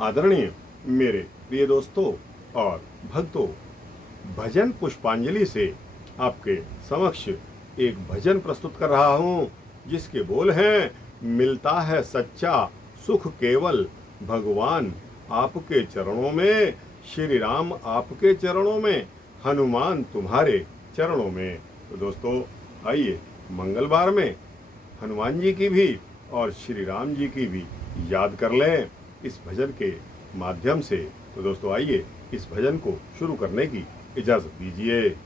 आदरणीय मेरे प्रिय दोस्तों और भक्तों, भजन पुष्पांजलि से आपके समक्ष एक भजन प्रस्तुत कर रहा हूं, जिसके बोल हैं, मिलता है सच्चा सुख केवल भगवान आपके चरणों में, श्री राम आपके चरणों में, हनुमान तुम्हारे चरणों में। तो दोस्तों आइए मंगलवार में हनुमान जी की भी और श्री राम जी की भी याद कर लें इस भजन के माध्यम से। तो दोस्तों आइए इस भजन को शुरू करने की इजाजत दीजिए।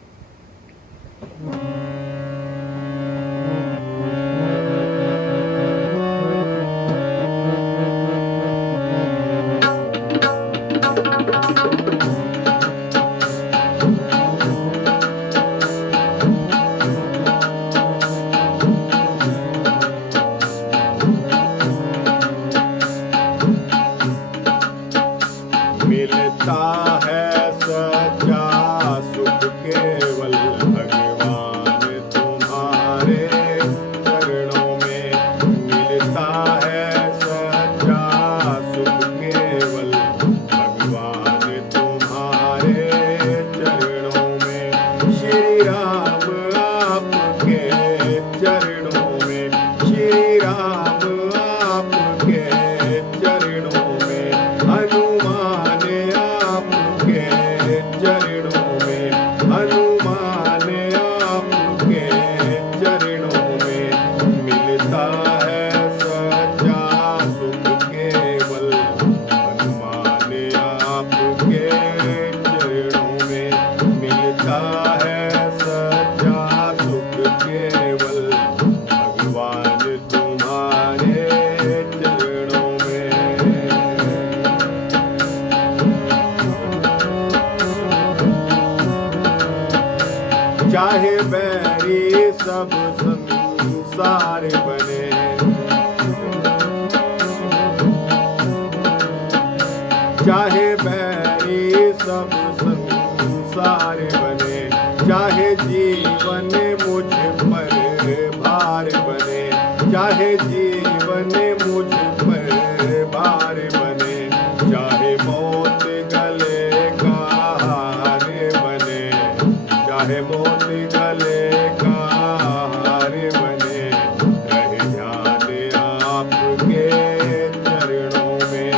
मिलता है सच्चा सुख केवल भगवान तुम्हारे चरणों में। मिलता है सच्चा सुख केवल भगवान तुम्हारे चरणों में। श्री राम आपके चरणों में, श्री राम आपके चरणों में, हनुमान आपके चरणों में, हनुमान आपके चरणों में। मिलता है सच्चा सुख केवल हनुमान आपके चरणों में। मिलता है सच्चा सुख केवल भगवान तुम्हारे चरणों में। चाहे बैरी सब संसार बने, चाहे बैरी सब संसार बने, चाहे जीवन मुझ पर भार बने, चाहे जीवन मुझ पर भार बने, चाहे मौत गले का हार बने, चाहे मौत गले का हार बने, रहे ध्यान आपके चरणों में,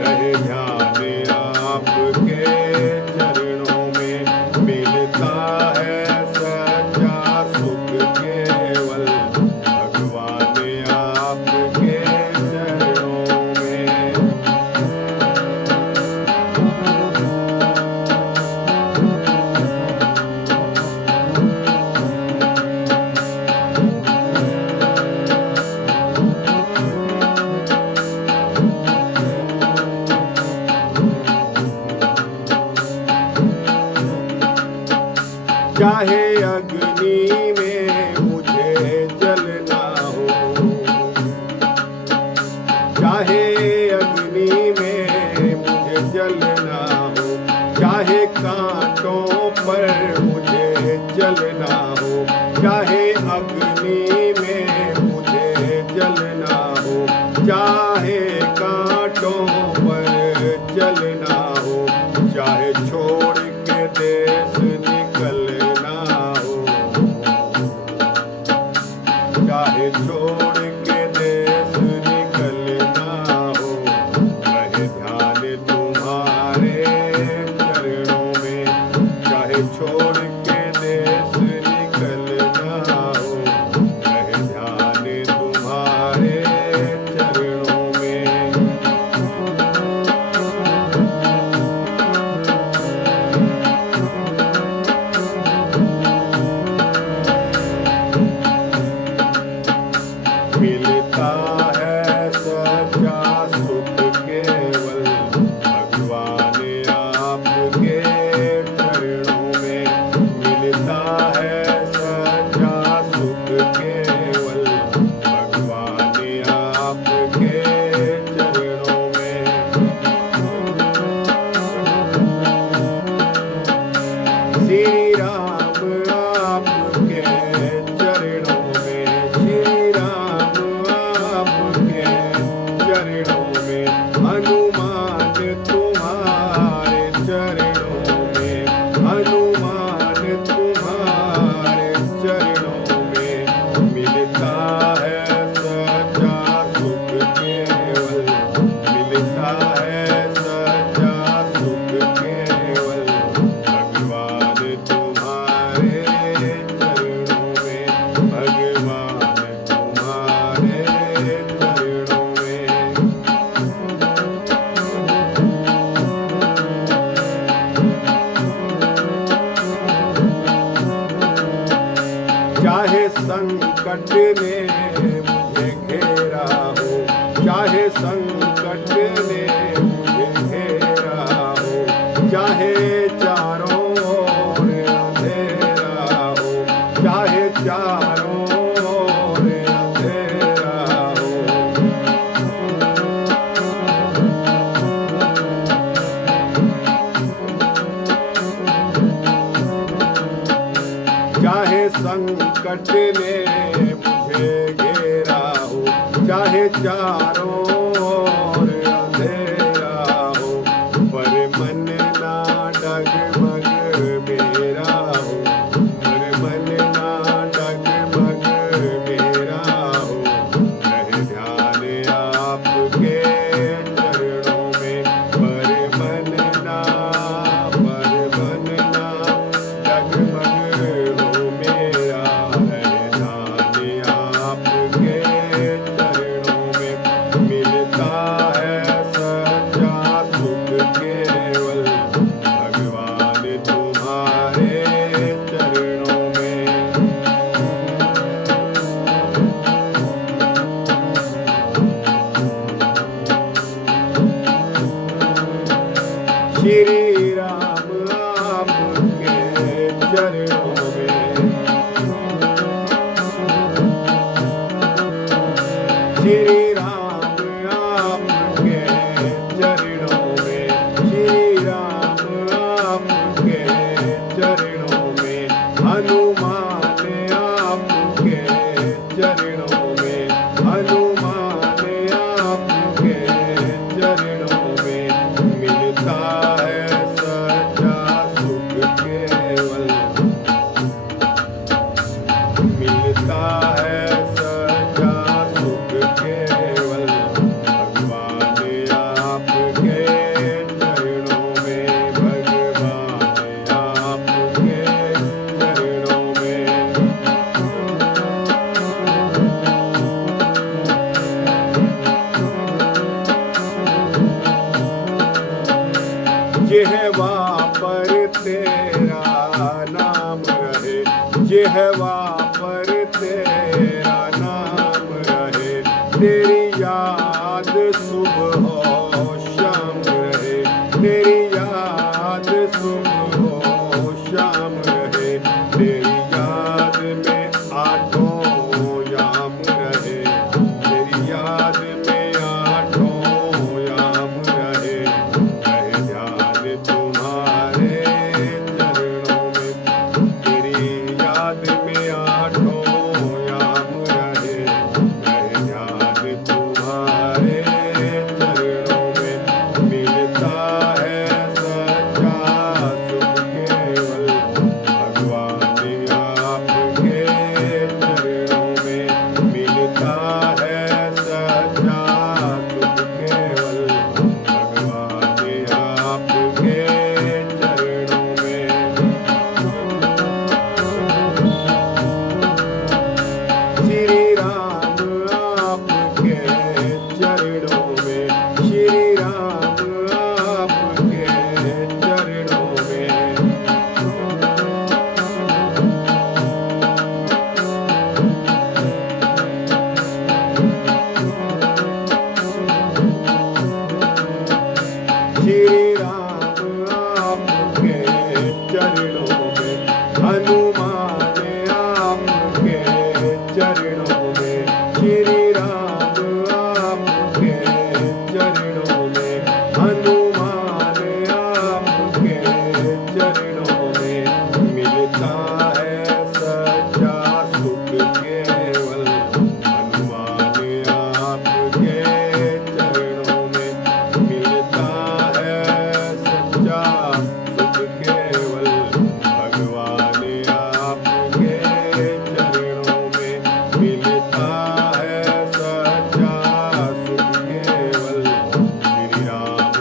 रहे ध्यान आपके चरणों में। मिलता है सच्चा सुख केवल भगवान आपके चरणों में। चाहे अग्नि में मुझे जलना हो, चाहे अग्नि में मुझे जलना हो, चाहे कांटों पर मुझे जलना हो, चाहे अग्नि में मुझे जलना हो, चाहे कांटों पर जलना हो, चाहे छोड़ के देश निकलना हो, चाहे छोड़ के देश निकलना हो, रहे ध्यान तुम्हारे चरणों में। चाहे छोड़ के देश निकलना हो, रहे ध्यान तुम्हारे चरणों में। संकट ने मुझे घेरा हो, चाहे संकट ने मुझे घेरा हो, चाहे चारों ओर अंधेरा हो, चाहे चारों ओर अंधेरा हो। चाहे संकट ने मुझे घेरा हो, चाहे चारों ओर अंधेरा हो, पर मन ना डगमग मेरा हो, पर मन ना डगमग मेरा हो। रहे ध्यान आपके चरणों में, पर मन ना डगमग हो मेरा। रहे ध्यान आपके चरणों में, मिलता है सच्चा सुख केवल भगवान तुम्हारे चरणों में। श्री राम आपके चरणों में, श्री राम आपके चरणों में, श्री राम आपके चरणों में, हनुमान आपके चरणों में, हनुमान आपके चरणों में, मिलता है सच्चा सुख केवल, मिलता है सच्चा सुख केवल भगवान आपके चरणों में, भगवान आपके चरणों में। जिह्वा पर तेरा नाम रहे, जिह्वा पर तेरा नाम रहे, तेरी याद सुबह हो शाम रहे, तेरी याद सुबह हो शाम रहे, तेरी याद में आठों याम रहे, तेरी याद में आठों याम रहे। रहे ध्यान तुम्हारे चरणों में, तेरी याद में आठों याम रहे। रहे ध्यान तुम्हारे चरणों में, मिलता है सच्चा सुख केवल भगवान आपके चरणों में, मिलता है सच्चा सुख केवल भगवान आपके चरणों में। श्री राम आपके चरणों में, श्री राम आपके चरणों में। श्री राम आपके चरणों में, हनुमान आपके चरणों में, श्री राम आपके चरणों में, हनुमान आपके चरणों में, मिलता है सच्चा सुख केवल हनुमान आपके चरणों में, मिलता है सच्चा सुख केवल भगवान आपके चरणों में, मिलता है सच्चा सुख केवल श्री राम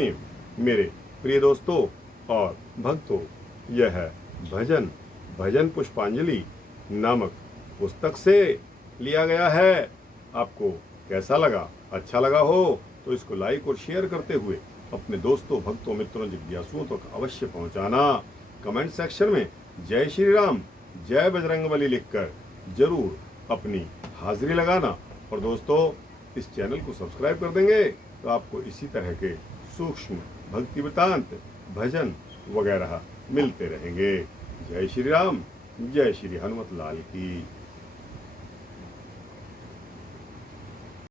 सुनिए मेरे प्रिय दोस्तों और भक्तों, यह है भजन पुष्पांजलि नामक पुस्तक से लिया गया है। आपको कैसा लगा? अच्छा लगा हो तो इसको लाइक और शेयर करते हुए अपने दोस्तों, भक्तों, मित्रों, जिज्ञासुओं तक अवश्य पहुंचाना। कमेंट सेक्शन में जय श्री राम, जय बजरंगबली लिखकर जरूर अपनी हाजिरी लगाना। और दोस्तों, इस चैनल को सब्सक्राइब कर देंगे तो आपको इसी तरह के सूक्ष्म भक्ति वृतांत, भजन वगैरह मिलते रहेंगे। जय श्री राम, जय श्री हनुमत लाल की।